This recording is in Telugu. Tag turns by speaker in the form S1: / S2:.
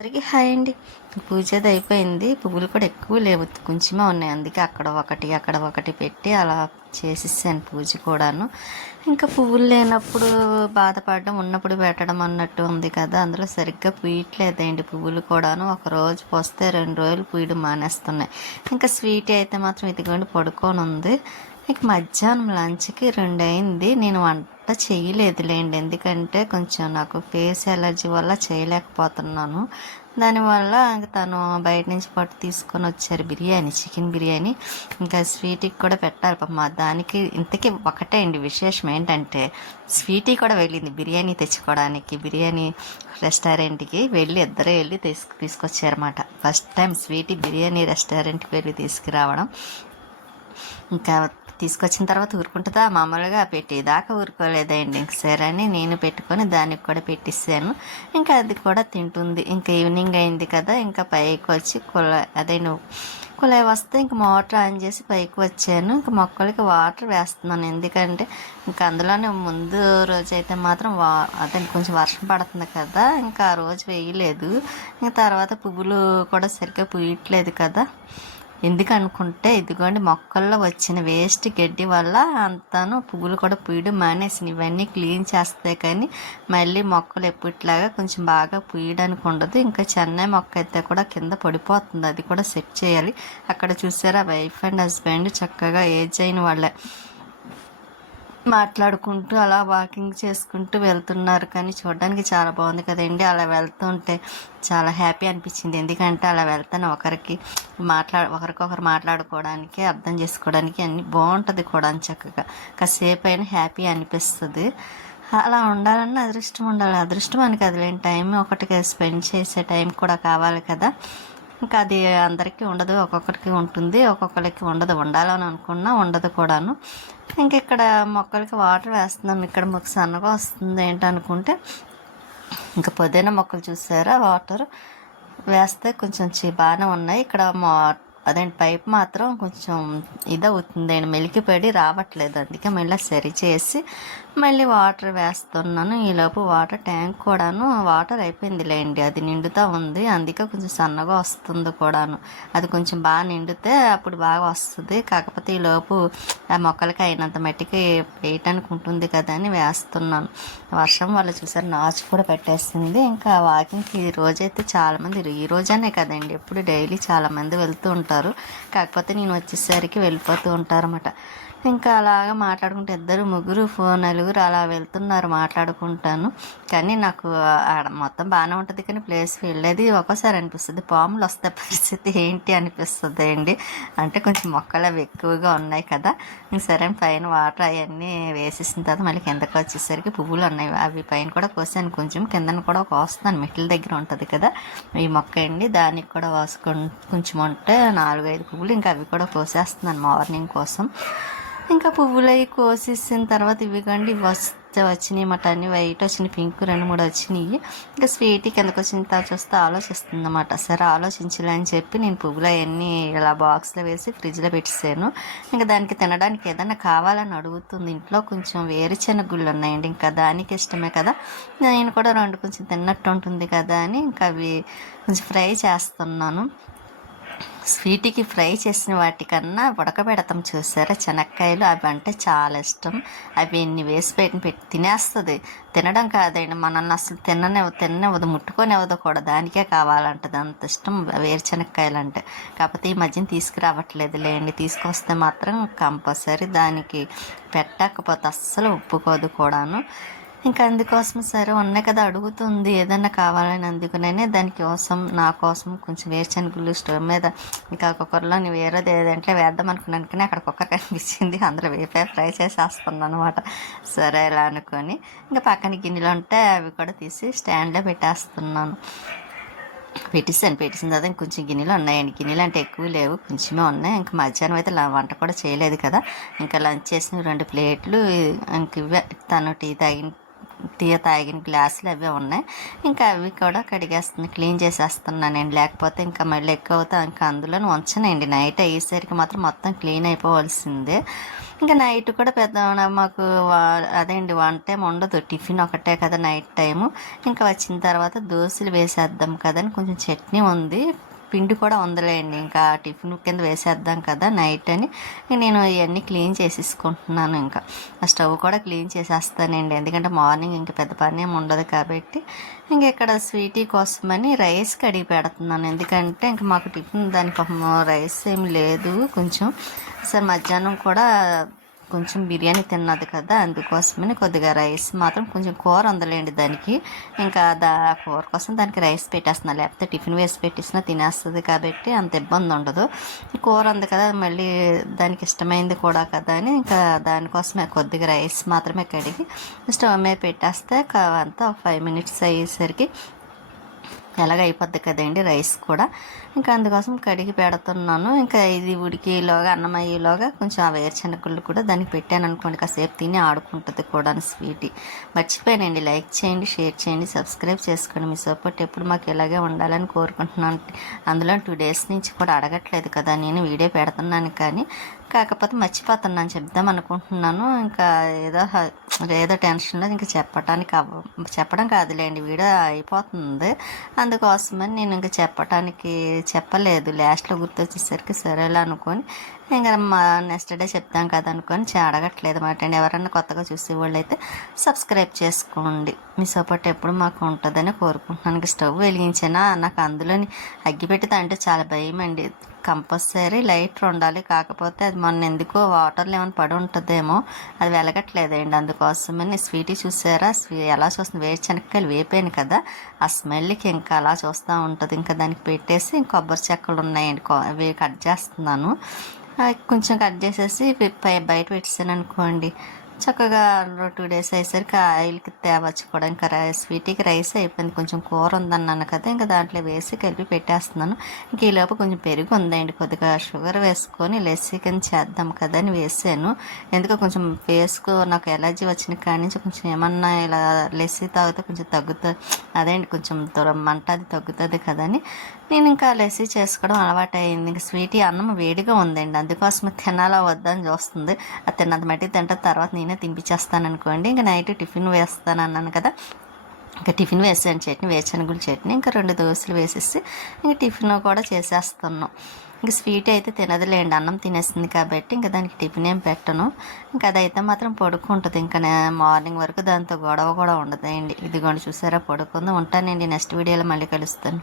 S1: అందరికీ హాయ్ అండి. పూజ అది అయిపోయింది. పువ్వులు కూడా ఎక్కువ లేవు. కొంచెమే ఉన్నాయి. అందుకే అక్కడ ఒకటి అక్కడ ఒకటి పెట్టి అలా చేసేసాను పూజ కూడాను. ఇంకా పువ్వులు లేనప్పుడు బాధపడడం ఉన్నప్పుడు పెట్టడం అన్నట్టు ఉంది కదా. అందులో సరిగ్గా పూయట్లేదండి పువ్వులు కూడాను. ఒక రోజు పోస్తే రెండు రోజులు పూయడం మానేస్తున్నాయి. ఇంకా స్వీట్ అయితే మాత్రం ఇదిగోండి పడుకొని ఉంది ఇక మధ్యాహ్నం లంచ్కి రెండు అయింది నేను వంట చేయలేదులేండి ఎందుకంటే కొంచెం నాకు ఫేస్ ఎలర్జీ వల్ల చేయలేకపోతున్నాను. దానివల్ల తను బయట నుంచి పట్టు తీసుకొని వచ్చారు బిర్యానీ చికెన్ బిర్యానీ. ఇంకా స్వీట్కి కూడా పెట్టాలి మా దానికి ఇంతకీ ఒకటే అండి విశేషం ఏంటంటే స్వీటీ కూడా వెళ్ళింది బిర్యానీ తెచ్చుకోవడానికి. బిర్యానీ రెస్టారెంట్కి వెళ్ళి ఇద్దరే వెళ్ళి తీసుకు తీసుకొచ్చారన్నమాట. ఫస్ట్ టైం స్వీటీ బిర్యానీ రెస్టారెంట్కి వెళ్ళి తీసుకురావడం. ఇంకా తీసుకొచ్చిన తర్వాత ఊరుకుంటుందా? మామూలుగా పెట్టేదాకా ఊరుకోలేదండి. ఇంక సరే అని నేను పెట్టుకొని దానికి కూడా పెట్టిస్తాను. ఇంకా అది కూడా తింటుంది. ఇంకా ఈవినింగ్ అయింది కదా ఇంకా పైకి వచ్చి కుళాయి అదే నువ్వు కుళాయి వస్తే ఇంక మోటార్ ఆన్ చేసి పైకి వచ్చాను. ఇంకా మొక్కలకి వాటర్ వేస్తున్నాను. ఎందుకంటే ఇంకా అందులోనే ముందు రోజు అయితే మాత్రం వా అదే కొంచెం వర్షం పడుతుంది కదా ఇంకా ఆ రోజు వేయలేదు. ఇంకా తర్వాత పువ్వులు కూడా సరిగ్గా పూయట్లేదు కదా. ఎందుకనుకుంటే ఇదిగోండి మొక్కల్లో వచ్చిన వేస్ట్ గడ్డి వల్ల అంతాను పువ్వులు కూడా పూయడం మానేసింది. ఇవన్నీ క్లీన్ చేస్తే కానీ మళ్ళీ మొక్కలు ఎప్పటిలాగా కొంచెం బాగా పూయడానికి ఉండదు. ఇంకా చెన్నై మొక్క అయితే కూడా కింద పడిపోతుంది. అది కూడా సెట్ చేయాలి. అక్కడ చూసారా వైఫ్ అండ్ హస్బెండ్ చక్కగా ఏజ్ అయిన వాళ్ళే. మాట్లాడుకుంటూ అలా వాకింగ్ చేసుకుంటూ వెళ్తున్నారు. కానీ చూడడానికి చాలా బాగుంది కదండి. అలా వెళ్తుంటే చాలా హ్యాపీ అనిపించింది. ఎందుకంటే అలా వెళ్తాను ఒకరికి మాట్లా ఒకరికొకరు మాట్లాడుకోవడానికి అర్థం చేసుకోవడానికి అన్ని బాగుంటుంది కూడా చక్కగా. కాసేపు అయినా హ్యాపీ అనిపిస్తుంది. అలా ఉండాలన్న అదృష్టం ఉండాలి. అదృష్టం అని కదలేని టైం ఒకటికి స్పెండ్ చేసే టైం కూడా కావాలి కదా. ఇంకా అది అందరికీ ఉండదు ఒక్కొక్కరికి ఉంటుంది ఒక్కొక్కరికి ఉండదు ఉండాలని అనుకున్నా ఉండదు కూడాను. ఇంక ఇక్కడ మొక్కలకి వాటర్ వేస్తున్నాం ఇక్కడ మాకు సన్నగా వస్తుంది ఏంటనుకుంటే ఇంకా పుదీనా మొక్కలు చూసారా? వాటర్ వేస్తే కొంచెం చి బాగానే ఉన్నాయి. ఇక్కడ మా అదండి పైప్ మాత్రం కొంచెం ఇదవుతుంది. అండి మెలికిపడి రావట్లేదు. అందుకే మళ్ళీ సరి చేసి మళ్ళీ వాటర్ వేస్తున్నాను. ఈలోపు వాటర్ ట్యాంక్ కూడాను వాటర్ అయిపోయింది లేండి అది నిండుతూ ఉంది. అందుకే కొంచెం సన్నగా వస్తుంది కూడాను. అది కొంచెం బాగా నిండితే అప్పుడు బాగా వస్తుంది. కాకపోతే ఈలోపు ఆ మొక్కలకి అయినంత మట్టికి వేయటానికి ఉంటుంది కదా అని వేస్తున్నాను. వర్షం వల్ల చూసారు నాచు కూడా పెట్టేసింది. ఇంకా వాకింగ్కి ఈ రోజైతే చాలామంది ఈ రోజనే కదండి. ఎప్పుడు డైలీ చాలామంది వెళ్తూ ఉంటారు. కాకపోతే నేను వచ్చేసరికి వెళ్ళిపోతూ ఉంటారన్నమాట. ఇంకా అలాగా మాట్లాడుకుంటే ఇద్దరు ముగ్గురు ఫోన్ నలుగురు అలా వెళ్తున్నారు మాట్లాడుకుంటాను. కానీ నాకు ఆడ మొత్తం బాగానే ఉంటుంది కానీ ప్లేస్ వెళ్ళేది ఒక్కోసారి అనిపిస్తుంది. పాములు వస్తే పరిస్థితి ఏంటి అనిపిస్తుంది అండి అంటే కొంచెం మొక్కలు అవి ఎక్కువగా ఉన్నాయి కదా. ఇంక సరే పైన వాటర్ అవన్నీ వేసేసిన తర్వాత మళ్ళీ కిందకు వచ్చేసరికి పువ్వులు ఉన్నాయి. అవి పైన కూడా కోసాను. కొంచెం కిందన కూడా కోస్తాను మెట్ల దగ్గర ఉంటుంది కదా. ఈ మొక్క అండి. దానికి కూడా కోసుకొని కొంచెం ఉంటే నాలుగైదు పువ్వులు ఇంకా అవి కూడా కోసేస్తున్నాను మార్నింగ్ కోసం. ఇంకా పువ్వులు అవి కోసేసిన తర్వాత ఇవి కండి వస్తే వచ్చినాయి అన్నమాట అన్ని వైట్ వచ్చినాయి పింక్ రెండు మూడు వచ్చినాయి. ఇంకా స్వీట్ కిందకు వచ్చిన తర్వాత చూస్తే ఆలోచిస్తుంది అన్నమాట సరే ఆలోచించలే అని చెప్పి నేను పువ్వులు అవన్నీ ఇలా బాక్స్లో వేసి ఫ్రిడ్జ్లో పెట్టేసాను ఇంకా దానికి తినడానికి ఏదైనా కావాలని అడుగుతుంది. ఇంట్లో కొంచెం వేరుశెనగ గుళ్ళు ఉన్నాయండి. ఇంకా దానికి ఇష్టమే కదా. నేను కూడా రెండు కొంచెం తిన్నట్టు ఉంటుంది కదా అని ఇంకా అవి కొంచెం ఫ్రై చేస్తున్నాను. స్వీట్కి ఫ్రై చేసిన వాటికన్నా ఉడకబెడతాం చూసారా? శనక్కాయలు అవి అంటే చాలా ఇష్టం. అవి ఎన్ని వేసి పెట్టి పెట్టి తినేస్తుంది. తినడం కాదండి మనల్ని అసలు తిననివ్వ తిననివ్వదు ముట్టుకొనివ్వదు కూడా దానికే కావాలంటది. అంత ఇష్టం వేరుశనక్కాయలు అంటే. కాకపోతే ఈ మధ్యన తీసుకురావట్లేదు లేండి. తీసుకొస్తే మాత్రం కంపల్సరీ దానికి పెట్టకపోతే అస్సలు ఒప్పుకోదు కూడాను. ఇంకా అందుకోసం సరే ఉన్నాయి కదా అడుగుతుంది ఏదన్నా కావాలని అందుకునే దానికోసం నా కోసం కొంచెం వేరుశనగుళ్ళు స్టవ్ మీద ఇంకా కుక్కర్లో నువ్వు వేరేది ఏదంటే వేద్దాం అనుకున్నాను కానీ అక్కడ కుక్కర్ కనిపించింది అందులో వేపే ఫ్రై చేసేస్తున్నాను అనమాట సరే ఇలా అనుకొని ఇంకా పక్కన గిన్నెలు ఉంటే అవి కూడా తీసి స్టాండ్లో పెట్టేస్తున్నాను. పెట్టేసాను పెట్టేసిన తర్వాత ఇంకొంచెం గిన్నెలు ఉన్నాయండి. గిన్నెలు అంటే ఎక్కువ లేవు కొంచెమే ఉన్నాయి. ఇంకా మధ్యాహ్నం అయితే వంట కూడా చేయలేదు కదా. ఇంకా లంచ్ చేసిన రెండు ప్లేట్లు ఇంక ఇవే తను టీ తాగిన టీ తాగిన గ్లాసులు అవి ఉన్నాయి. ఇంకా అవి కూడా కడిగేస్తుంది క్లీన్ చేసేస్తున్నానండి. లేకపోతే ఇంకా మళ్ళీ ఎక్కువ అవుతా ఇంకా అందులో ఉంచనండి. నైట్ అయ్యేసరికి మాత్రం మొత్తం క్లీన్ అయిపోవాల్సిందే. ఇంకా నైట్ కూడా పెద్ద మాకు అదే అండి వన్ టైం ఉండదు. టిఫిన్ ఒకటే కదా నైట్ టైము. ఇంకా వచ్చిన తర్వాత దోశలు వేసేద్దాం కదా అని కొంచెం చట్నీ ఉంది. పిండి కూడా ఉందిలేండి. ఇంకా టిఫిన్ కింద వేసేద్దాం కదా నైట్ అని. నేను ఇవన్నీ క్లీన్ చేసేసుకుంటున్నాను ఇంకా. ఆ స్టవ్ కూడా క్లీన్ చేసేస్తానండి. ఎందుకంటే మార్నింగ్ ఇంకా పెద్ద పని ఏమి ఉండదు కాబట్టి. ఇంక ఇక్కడ స్వీటీ కోసమని రైస్ కడిగి పెడుతున్నాను. ఎందుకంటే ఇంకా మాకు టిఫిన్ దానికి రైస్ ఏమి లేదు కొంచెం. సరే మధ్యాహ్నం కూడా కొంచెం బిర్యానీ తిన్నది కదా అందుకోసమని కొద్దిగా రైస్ మాత్రం కొంచెం కూర ఉందలేండి దానికి. ఇంకా దా కూర కోసం దానికి రైస్ పెట్టేస్తున్నా లేకపోతే టిఫిన్ వేసి పెట్టేసినా తినేస్తుంది కాబట్టి అంత ఇబ్బంది ఉండదు. కూర ఉంది కదా మళ్ళీ దానికి ఇష్టమైంది కూడా కదా అని ఇంకా దానికోసమే కొద్దిగా రైస్ మాత్రమే కడిగి స్టవ్ మీద పెట్టేస్తే అంతా ఒక ఫైవ్ మినిట్స్ అయ్యేసరికి ఎలాగ అయిపోద్ది కదండి రైస్ కూడా. ఇంకా అందుకోసం కడిగి పెడుతున్నాను. ఇంకా ఇది ఉడికిలోగా అన్నం అయ్యేలోగా కొంచెం ఆ వేరుశనగలు కూడా దానికి పెట్టాను అనుకోండి కాసేపు తిని ఆడుకుంటుంది కూడా స్వీటీ. మర్చిపోయానండి. లైక్ చేయండి షేర్ చేయండి సబ్స్క్రైబ్ చేసుకోండి. మీ సపోర్ట్ ఎప్పుడు మాకు ఇలాగే ఉండాలని కోరుకుంటున్నాను. అందులో టూ డేస్ నుంచి కూడా అడగట్లేదు కదా నేను వీడియో పెడుతున్నాను కానీ కాకపోతే మర్చిపోతున్నాను చెప్దాం అనుకుంటున్నాను. ఇంకా ఏదో ఏదో టెన్షన్లో ఇంకా చెప్పడానికి అవ్వ చెప్పడం కాదులేండి వీడియో అయిపోతుంది. అందుకోసమని నేను ఇంకా చెప్పడానికి చెప్పలేదు. లాస్ట్లో గుర్తొచ్చేసరికి సరేలా అనుకొని ఇంకా మా నెక్స్ట్ డే చెప్తాం కదా అనుకొని అడగట్లేదు మాట అండి. ఎవరన్నా కొత్తగా చూసేవాళ్ళు అయితే సబ్స్క్రైబ్ చేసుకోండి. మీ సపోర్ట్ ఎప్పుడు మాకు ఉంటుందని కోరుకుంటున్నాను. స్టవ్ వెలిగించినా? నాకు అందులోని అగ్గిపెట్టితే అంటే చాలా భయం అండి కంపల్సరీ లైటర్ ఉండాలి. కాకపోతే అది మొన్న ఎందుకో వాటర్లో ఏమైనా పడి ఉంటుందేమో అది వెలగట్లేదండి. అందుకోసమని స్వీటీ చూసారా? స్వీ ఎలా చూస్తుంది? వేడి వేపాను కదా ఆ స్మెల్కి ఇంకా అలా చూస్తూ ఉంటుంది. ఇంకా దానికి పెట్టేసి ఇంకా కొబ్బరి చెక్కలు ఉన్నాయండి. కొ- అవి కట్ చేస్తున్నాను. కొంచెం కట్ చేసేసి బయట పెట్టేసాను అనుకోండి. చక్కగా టూ డేస్ అయ్యేసరికి ఆయిల్కి తేవచ్చు కూడా ఇంకా రైస్ స్వీట్కి రైస్ అయిపోయింది. కొంచెం కూర ఉందన్నాను కదా ఇంకా దాంట్లో వేసి కలిపి పెట్టేస్తున్నాను. ఇంక ఈలోపు కొంచెం పెరుగు ఉందండి. కొద్దిగా షుగర్ వేసుకొని లెస్సీ కింద చేద్దాం కదా అని వేసాను. ఎందుకో కొంచెం ఫేస్కు నాకు ఎలర్జీ వచ్చిన కాడి నుంచి కొంచెం ఏమన్నా ఇలా లెస్సీ తాగితే కొంచెం తగ్గుతుంది అదేంటి కొంచెం దూరం మంట అది తగ్గుతుంది కదా అని. నేను ఇంకా లెస్సీ చేసుకోవడం అలవాటు అయింది ఇంకా స్వీటీ అన్నం వేడిగా ఉందండి. అందుకోసం తినాలా వద్దని చూస్తుంది. అది తిన్నంత మట్టి తింటే తర్వాత నేను తినిపించేస్తాను అనుకోండి ఇంకా నైట్ టిఫిన్ వేస్తాను అన్నాను కదా. ఇంకా టిఫిన్ వేసాను చట్నీ వేచనగుల చట్నీ ఇంకా రెండు దోశలు వేసేసి ఇంకా టిఫిన్ కూడా చేసేస్తున్నాం. ఇంకా స్వీట్ అయితే తినదులేండి అన్నం తినేస్తుంది కాబట్టి ఇంకా దానికి టిఫిన్ ఏం పెట్టను. ఇంకా అదైతే మాత్రం పడుకుంటుంది ఇంకా మార్నింగ్ వరకు దాంతో గొడవ కూడా ఉండదండి. ఇదిగోండి చూసారా పడుకుంది ఉంటానండి నెక్స్ట్ వీడియోలో మళ్ళీ కలుస్తాను.